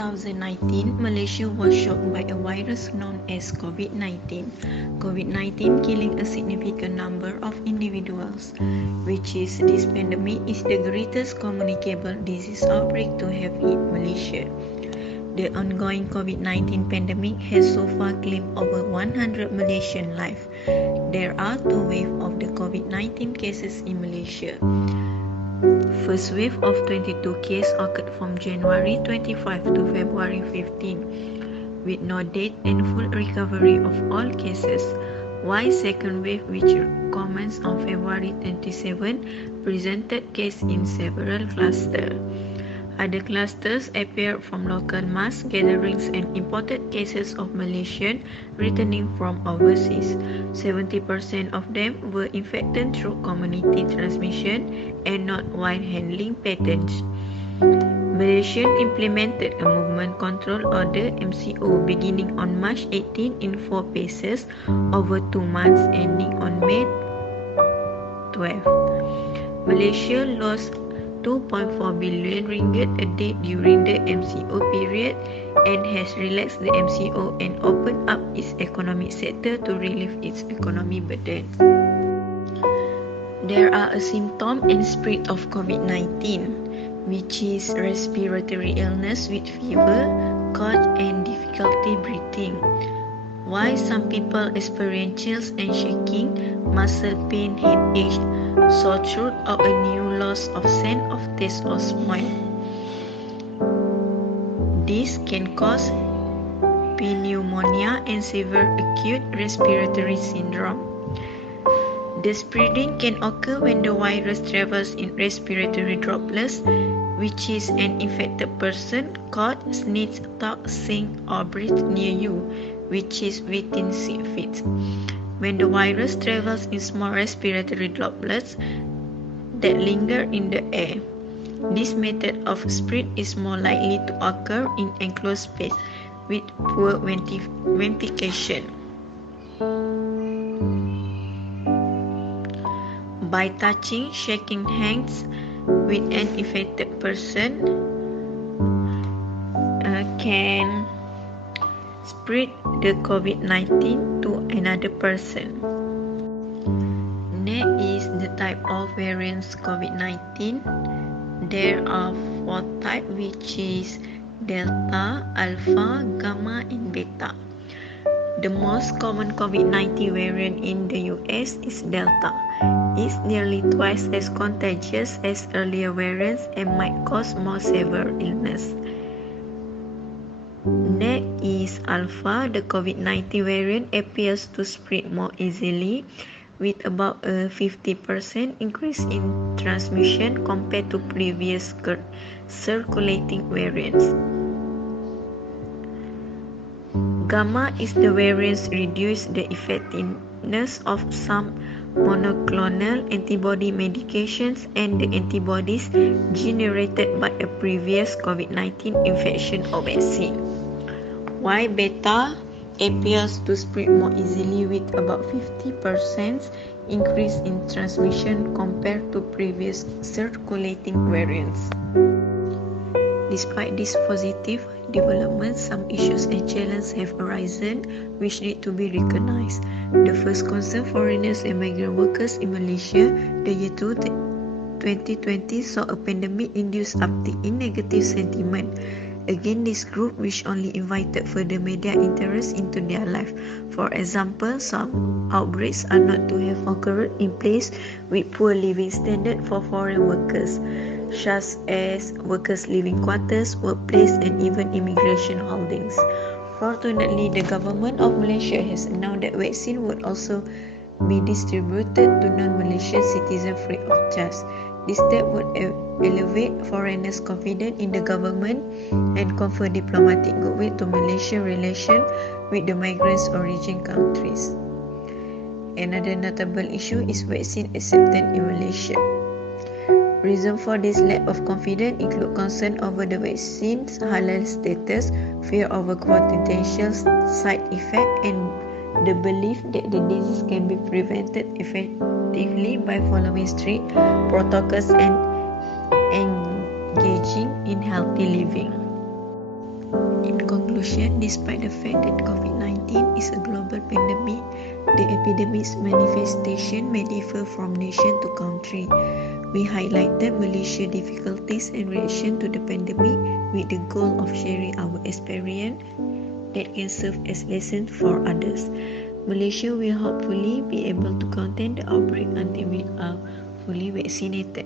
2019, Malaysia was shocked by a virus known as COVID-19. COVID-19 killing a significant number of individuals, which is this pandemic is the greatest communicable disease outbreak to have hit Malaysia. The ongoing COVID-19 pandemic has so far claimed over 100 Malaysian lives. There are two waves of the COVID-19 cases in Malaysia. First wave of 22 cases occurred from January 25 to February 15, with no date and full recovery of all cases, while second wave, which commenced on February 27, presented cases in several clusters. Other clusters appeared from local mass gatherings and imported cases of Malaysians returning from overseas. 70% of them were infected through community transmission and not while handling pathogens. Malaysia implemented a movement control order (MCO) beginning on March 18 in 4 phases over 2 months ending on May 12. Malaysia lost 2.4 billion ringgit a day during the MCO period and has relaxed the MCO and opened up its economic sector to relieve its economic burden. There are a symptom and spread of COVID-19, which is respiratory illness with fever, cough and difficulty breathing. While some people experience chills and shaking, muscle pain, headache, sore throat or a new loss of sense of taste or smell. This can cause pneumonia and severe acute respiratory syndrome. The spreading can occur when the virus travels in respiratory droplets, which is an infected person cough, sneeze, talk, sing or breathe near you, which is within 6 feet. When the virus travels in small respiratory droplets that linger in the air, this method of spread is more likely to occur in enclosed space with poor ventilation. By touching, shaking hands with an infected person can spread the COVID-19 to another person. Next is the type of variants COVID-19. There are 4 types, which is Delta, Alpha, Gamma and Beta. The most common COVID-19 variant in the US is Delta. It's nearly twice as contagious as earlier variants and might cause more severe illness. Next is Alpha. The COVID-19 variant appears to spread more easily, with about a 50% increase in transmission compared to previous circulating variants. Gamma is the variants reduce the effectiveness of some monoclonal antibody medications and the antibodies generated by a previous COVID-19 infection or vaccine. While Beta appears to spread more easily with about 50% increase in transmission compared to previous circulating variants. Despite this positive development, some issues and challenges have arisen which need to be recognized. The first concern foreigners and migrant workers in Malaysia. The year 2020 saw a pandemic-induced uptick in negative sentiment against this group, which only invited further media interest into their life. For example, some outbreaks are not to have occurred in places with poor living standards for foreign workers, such as workers' living quarters, workplace and even immigration holdings. Fortunately, the government of Malaysia has announced that vaccine would also be distributed to non-Malaysian citizens free of charge. This step would elevate foreigners' confidence in the government and confer diplomatic goodwill to Malaysian relations with the migrants' origin countries. Another notable issue is vaccine acceptance in Malaysia. Reasons for this lack of confidence include concern over the vaccine's halal status, fear over potential side effects, and the belief that the disease can be prevented effectively by following strict protocols and engaging in healthy living. conclusion, despite the fact that COVID-19 is a global pandemic, the epidemic's manifestation may differ from nation to country. We highlighted Malaysia's difficulties and reaction to the pandemic with the goal of sharing our experience that can serve as lessons for others. Malaysia will hopefully be able to contain the outbreak until we are fully vaccinated.